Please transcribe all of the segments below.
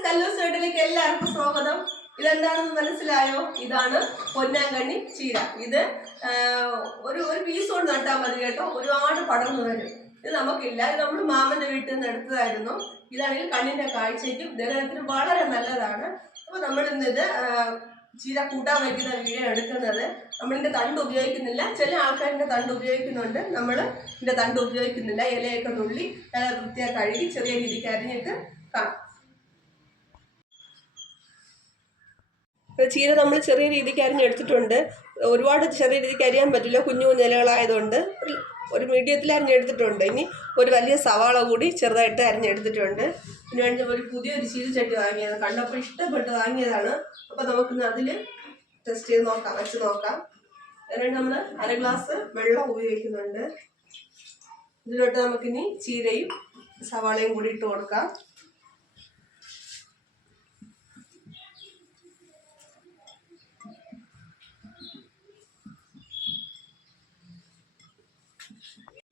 Friends, കല്ലൂസ് വീട്ടിലേക്ക് എല്ലാവർക്കും സ്വാഗതം. ഇതെന്താണെന്ന് മനസ്സിലായോ? ഇതാണ് പൊന്നാങ്കണ്ണി ചീര. ഇത് ഒരു പീസ് കൊണ്ട് നട്ടാൽ മതി കേട്ടോ, ഒരുപാട് പടർന്നു വരും. ഇത് നമുക്കില്ല, ഇത് നമ്മൾ മാമന്റെ വീട്ടിൽ നിന്ന് എടുത്തതായിരുന്നു. ഇതാണെങ്കിൽ കണ്ണിന്റെ കാഴ്ചയ്ക്കും ദഹനത്തിനും വളരെ നല്ലതാണ്. അപ്പൊ നമ്മൾ ഇന്നിത് ചീര കൂട്ടാൻ വയ്ക്കുന്ന വീഡിയോ എടുക്കുന്നത്. നമ്മളിതിന്റെ തണ്ട് ഉപയോഗിക്കുന്നില്ല, ചില ആൾക്കാരിന്റെ തണ്ട് ഉപയോഗിക്കുന്നുണ്ട്. നമ്മൾ ഇതിന്റെ തണ്ട് ഉപയോഗിക്കുന്നില്ല. ഇലയൊക്കെ നുള്ളി വൃത്തിയായി കഴുകി ചെറിയ രീതിക്ക് അരിഞ്ഞിട്ട് കാണാം. ചീര നമ്മൾ ചെറിയ രീതിക്ക് അരിഞ്ഞെടുത്തിട്ടുണ്ട്. ഒരുപാട് ചെറിയ രീതിക്ക് അരിയാൻ പറ്റില്ല, കുഞ്ഞു കുഞ്ഞു ഇലകളായതുകൊണ്ട് ഒരു മീഡിയത്തിൽ അരിഞ്ഞെടുത്തിട്ടുണ്ട്. ഇനി ഒരു വലിയ സവാള കൂടി ചെറുതായിട്ട് അരിഞ്ഞെടുത്തിട്ടുണ്ട്. പിന്നെ വേണ്ടി ഒരു പുതിയൊരു ചീരച്ചട്ടി വാങ്ങിയത്, കണ്ടപ്പോൾ ഇഷ്ടപ്പെട്ട് വാങ്ങിയതാണ്. അപ്പോൾ നമുക്കിന്ന് അതിൽ ടെസ്റ്റ് ചെയ്ത് നോക്കാം, വെച്ച് നോക്കാം. അതുകൊണ്ട് നമ്മൾ 1/2 ഗ്ലാസ് വെള്ളം ഉപയോഗിക്കുന്നുണ്ട്. ഇതിലോട്ട് നമുക്കിനി ചീരയും സവാളയും കൂടി ഇട്ട് കൊടുക്കാം.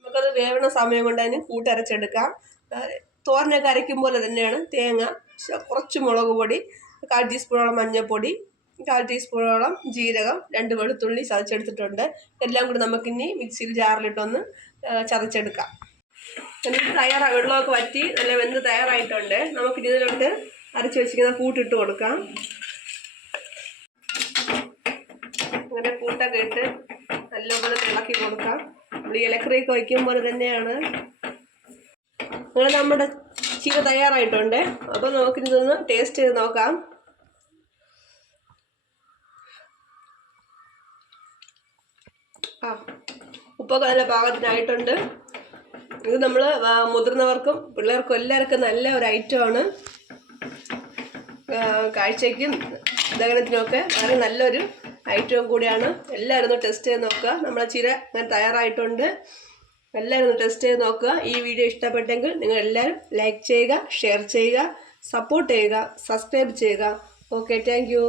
നമുക്കത് വേവണ സമയം കൊണ്ട് അതിന് കൂട്ടരച്ചെടുക്കാം. തോരനൊക്കെ അരയ്ക്കും പോലെ തന്നെയാണ്. തേങ്ങ, കുറച്ച് മുളക് പൊടി, 1/4 ടീസ്പൂണോളം മഞ്ഞൾപ്പൊടി, 1/4 ടീസ്പൂണോളം ജീരകം, 2 വെളുത്തുള്ളി ചതച്ചെടുത്തിട്ടുണ്ട്. എല്ലാം കൂടി നമുക്കിനി മിക്സിയിൽ ജാറിലിട്ടൊന്ന് ചതച്ചെടുക്കാം. എന്നിട്ട് വെള്ളമൊക്കെ വറ്റി നല്ല വെന്ത് തയ്യാറായിട്ടുണ്ട്. നമുക്കിനി ഇതിലോട്ട് അരച്ച് വെച്ചിരിക്കുന്ന കൂട്ടിട്ട് കൊടുക്കാം. അങ്ങനെ കൂട്ടൊക്കെ ഇട്ട് നല്ലപോലെ ഇളക്കി കൊടുക്കാം. നമ്മൾ ഇലക്കറിയൊക്കെ വയ്ക്കും പോലെ തന്നെയാണ്. അങ്ങനെ നമ്മുടെ ചീര തയ്യാറായിട്ടുണ്ട്. അപ്പോൾ നമുക്കിതൊന്ന് ടേസ്റ്റ് ചെയ്ത് നോക്കാം. ഉപ്പൊക്കെ നല്ല പാകത്തിനായിട്ടുണ്ട്. ഇത് നമ്മൾ മുതിർന്നവർക്കും പിള്ളേർക്കും എല്ലാവർക്കും നല്ല ഒരു ഐറ്റമാണ്. കാഴ്ചയ്ക്കും ദഹനത്തിനുമൊക്കെ വളരെ നല്ലൊരു ഐറ്റവും കൂടിയാണ്. എല്ലാവരും ഒന്ന് ടെസ്റ്റ് ചെയ്ത് നോക്കുക. നമ്മളെ ചീര അങ്ങനെ തയ്യാറായിട്ടുണ്ട്. എല്ലാവരും ഒന്ന് ടെസ്റ്റ് ചെയ്ത് നോക്കുക. ഈ വീഡിയോ ഇഷ്ടപ്പെട്ടെങ്കിൽ നിങ്ങൾ എല്ലാവരും ലൈക്ക് ചെയ്യുക, ഷെയർ ചെയ്യുക, സപ്പോർട്ട് ചെയ്യുക, സബ്സ്ക്രൈബ് ചെയ്യുക. Okay, thank you.